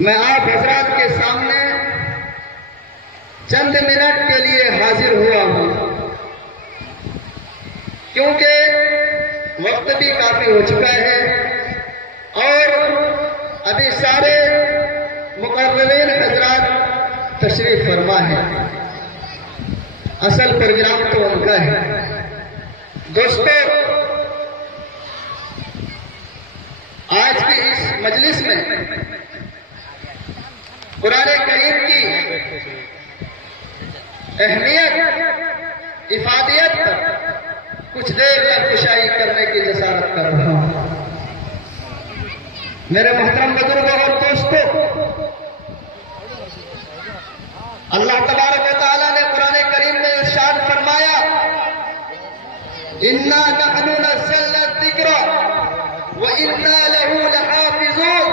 میں آپ حضرات کے سامنے چند منٹ کے لیے حاضر ہوا ہوں، کیونکہ وقت بھی کافی ہو چکا ہے اور ابھی سارے مقررین حضرات تشریف فرما ہے۔ اصل پروگرام تو ان کا ہے۔ دوستو، آج کی اس مجلس میں قرآن کریم کی اہمیت، افادیت پر کچھ دیر کشائی کرنے کی جسارت کر رہا ہوں۔ میرے محترم بزرگوں اور دوستوں، اللہ تبارک و تعالیٰ نے قرآن کریم میں ارشاد فرمایا، اِنَّا نَحْنُ نَزَّلْنَا الذِّكْرَ وَإِنَّا لَهُ لَحَافِظُونَ،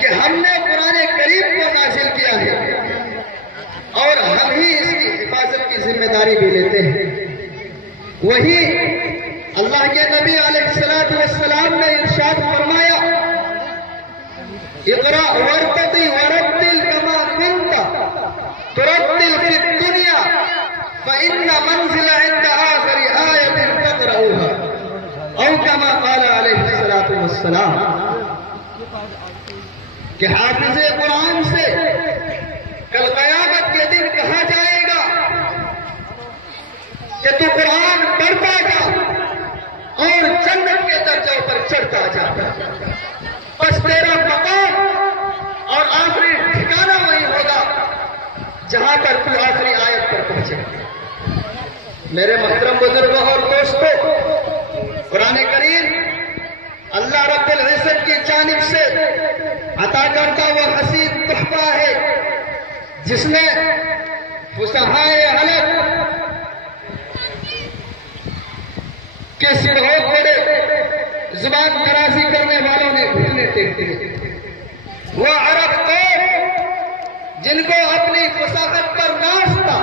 کہ ہم نے قرآن کریم کو نازل کیا ہے اور ہم ہی اس کی حفاظت کی ذمہ داری بھی لیتے ہیں۔ وہی اللہ کے نبی علیہ السلام نے ارشاد فرمایا، اقرأ وارتقی ورتل کما کنت ترتل فی الدنیا فإن منزل عند آخر آیت تقرأها، او کما قال علیہ السلام، کہ حافظ قرآن سے کل قیامت کے دن کہا جائے گا کہ تو قرآن پڑھتا جا اور جنت کے درجوں پر چڑھتا جا، بس تیرا مقام اور آخری ٹھکانہ وہی ہوگا جہاں پر تو آخری آیت پر پہنچے۔ میرے محترم بزرگوں اور دوستوں، قرآن کریم اللہ رب العزت کی جانب سے عطا کردہ وہ حسین تحفہ ہے جس میں فصحائے عرب کے بہت بڑے زبان درازی کرنے والوں نے گھٹنے ٹیک دیے۔ وہ عرب قوم جن کو اپنی فصاحت پر ناز تھا،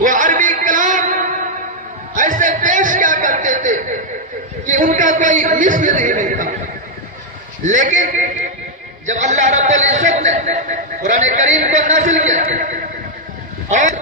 وہ عربی کلام ایسے پیش کیا کرتے تھے کہ ان کا کوئی مثل نہیں ملتا، لیکن جب اللہ رب العزت نے قرآن کریم کو نازل کیا اور